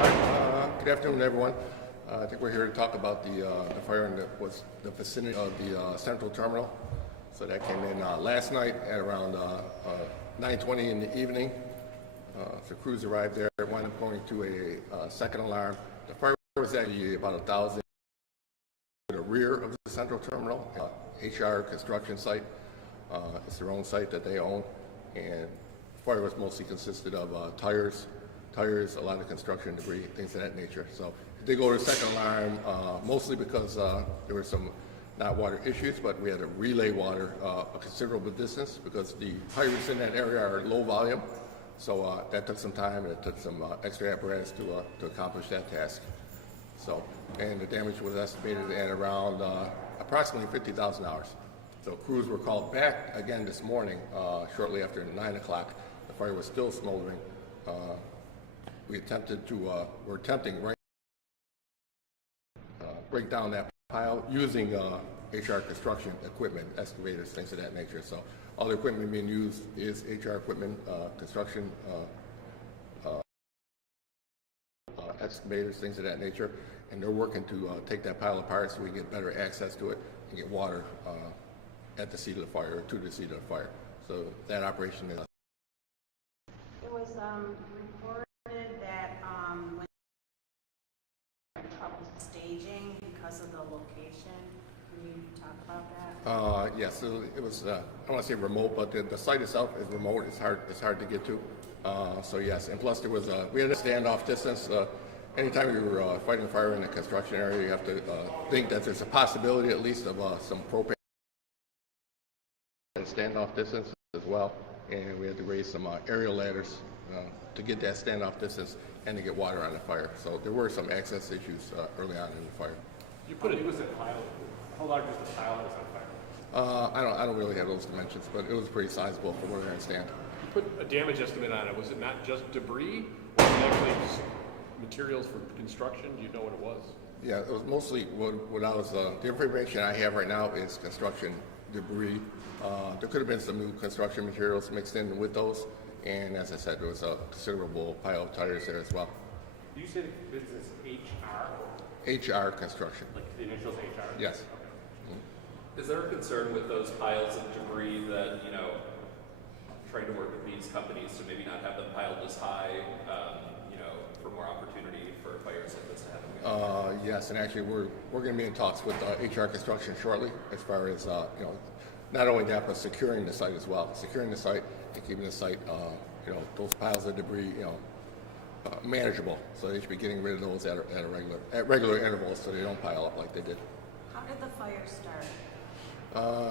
Good afternoon, everyone. I think we're here to talk about the fire in the vicinity of the central terminal. So that came in last night at around 9:20 in the evening. So crews arrived there, wound up going to a second alarm. The fire was actually about 1,000 to the rear of the central terminal, HR construction site. It's their own site that they own, and the fire was mostly consisted of tires, a lot of construction debris, things of that nature. So they go to the second alarm, mostly because there were some not water issues, but we had to relay water a considerable distance because the hydrants in that area are low volume. So that took some time, and it took some extra apparatus to accomplish that task. So, and the damage was estimated at around approximately $50,000. So crews were called back again this morning, shortly after 9 o'clock. The fire was still smoldering. We're attempting right break down that pile using HR construction equipment, excavators, things of that nature. So all the equipment being used is HR equipment, construction, excavators, things of that nature. And they're working to take that pile apart so we can get better access to it and get water at the seat of the fire, or to the seat of the fire. So that operation is... It was reported that when trouble staging because of the location. Can you talk about that? Yes, so it was, I don't want to say remote, but the site itself is remote. It's hard to get to. So yes, and plus there was we had a standoff distance. Anytime you were fighting fire in the construction area, you have to think that there's a possibility at least of some propane and standoff distance as well. And we had to raise some aerial ladders to get that standoff distance and to get water on the fire. So there were some access issues early on in the fire. You put it was a pile. How large was the pile that was on fire? I don't really have those dimensions, but it was pretty sizable for where I stand. You put a damage estimate on it. Was it not just debris, or was it actually materials for construction? Do you know what it was? Yeah, it was mostly what I was. The information I have right now is construction debris. There could have been some new construction materials mixed in with those, and as I said, there was a considerable pile of tires there as well. Did you say the business HR? HR construction. Like the initials HR? Yes. Is there a concern with those piles of debris that, trying to work with these companies to maybe not have them piled as high, for more opportunity for fires like this to happen? Yes, and actually we're going to be in talks with HR construction shortly as far as, not only that, but securing the site as well. Securing the site and keeping the site, those piles of debris, manageable. So they should be getting rid of those at regular intervals so they don't pile up like they did. How did the fire start?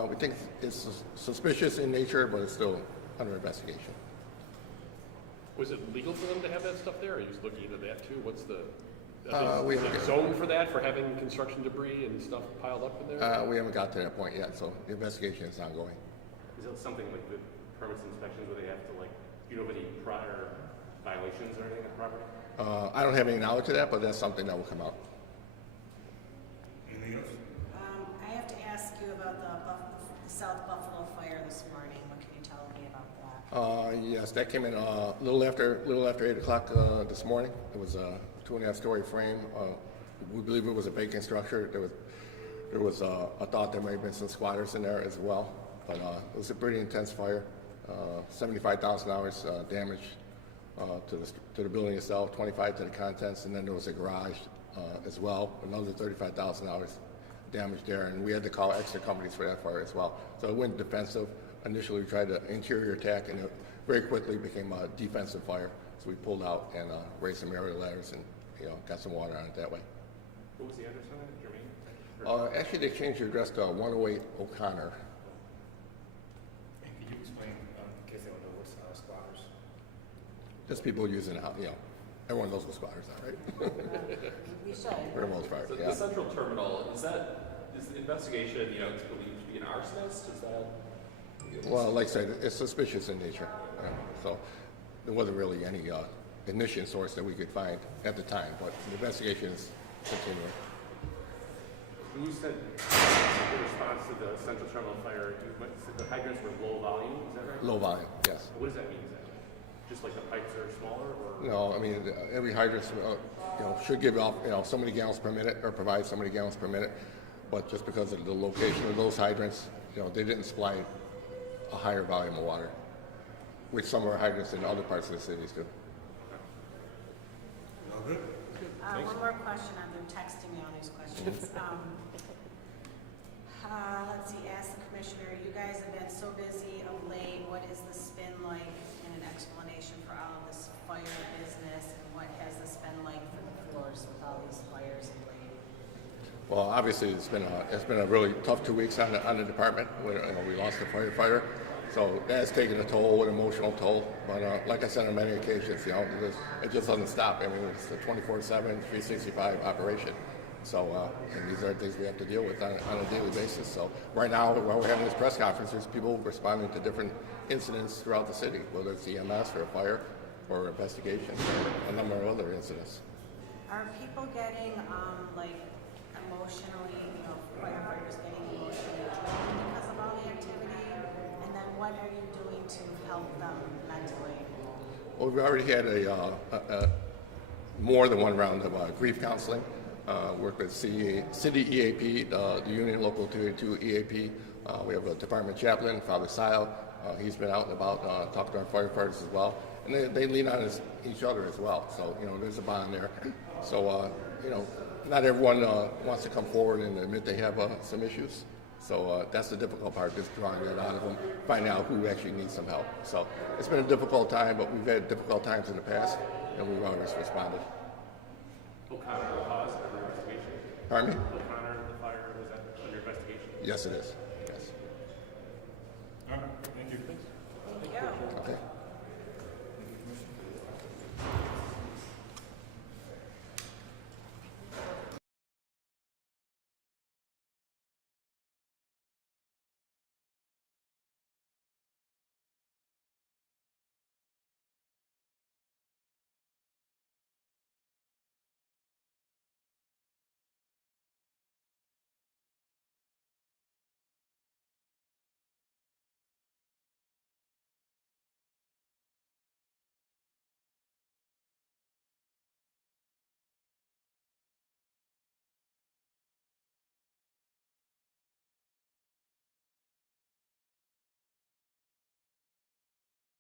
We think it's suspicious in nature, but it's still under investigation. Was it legal for them to have that stuff there? Are you just looking into that too? What's the we is there a zone for that, for having construction debris and stuff piled up in there? We haven't got to that point yet, so the investigation is ongoing. Is it something like the permits inspections where they have to do you know of any prior violations or anything of the property? I don't have any knowledge of that, but that's something that will come out. Anything else? I have to ask you about the South Buffalo fire this morning. What can you tell me about that? Yes, that came in a little after 8 o'clock this morning. It was a 2.5-story frame. We believe it was a vacant structure. There was a thought there may have been some squatters in there as well, but it was a pretty intense fire. $75,000 damage to the building itself, $25,000 to the contents, and then there was a garage as well, another $35,000 damage there, and we had to call extra companies for that fire as well. So it went defensive. Initially, we tried to interior attack, and it very quickly became a defensive fire. So we pulled out and raised some aerial ladders and got some water on it that way. What was the address on it, Jermaine? Actually, they changed the address to 108 O'Connor. And can you explain, in case they don't know, what's squatters? Just people using it, everyone knows what squatters are, right? We should. For the most part, The central terminal, is the investigation, it's believed to be an arsonist? Is that? Well, like I said, it's suspicious in nature. So there wasn't really any ignition source that we could find at the time, but the investigation is continuing. You said in response to the central terminal fire, you said the hydrants were low volume, is that right? Low volume, yes. What does that mean exactly? Just like the pipes are smaller, or? No, I mean, every hydrant, should give off, so many gallons per minute or provide so many gallons per minute. But just because of the location of those hydrants, they didn't supply a higher volume of water, which some of our hydrants in other parts of the cities do. One more question, they're texting me all these questions. Let's see, ask the commissioner, you guys have been so busy of late, what is the spin like, and an explanation for all of this fire business, and what has this been like for the floors with all these fires of late? Well, obviously, it's been a really tough 2 weeks on the department. We lost a firefighter, so that's taken a toll, an emotional toll. But like I said on many occasions, it just doesn't stop. I mean, it's a 24/7, 365 operation. So, and these are things we have to deal with on a daily basis. So, right now, while we're having this press conference, there's people responding to different incidents throughout the city, whether it's EMS or a fire or investigations or a number of other incidents. Are people getting, emotionally, firefighters getting emotionally drained because of all the activity? And then what are you doing to help them mentally? Well, we've already had a more than one round of grief counseling. Work with city EAP, the Union Local 282 EAP. We have a department chaplain, Father Sile. He's been out and about talking to our firefighters as well. And they lean on each other as well. So, there's a bond there. So, not everyone wants to come forward and admit they have some issues. So that's the difficult part, just drawing that out of them, finding out who actually needs some help. So it's been a difficult time, but we've had difficult times in the past, and we've always responded. O'Connor caused under investigation? Pardon me? O'Connor, the fire, was that under investigation? Yes, it is.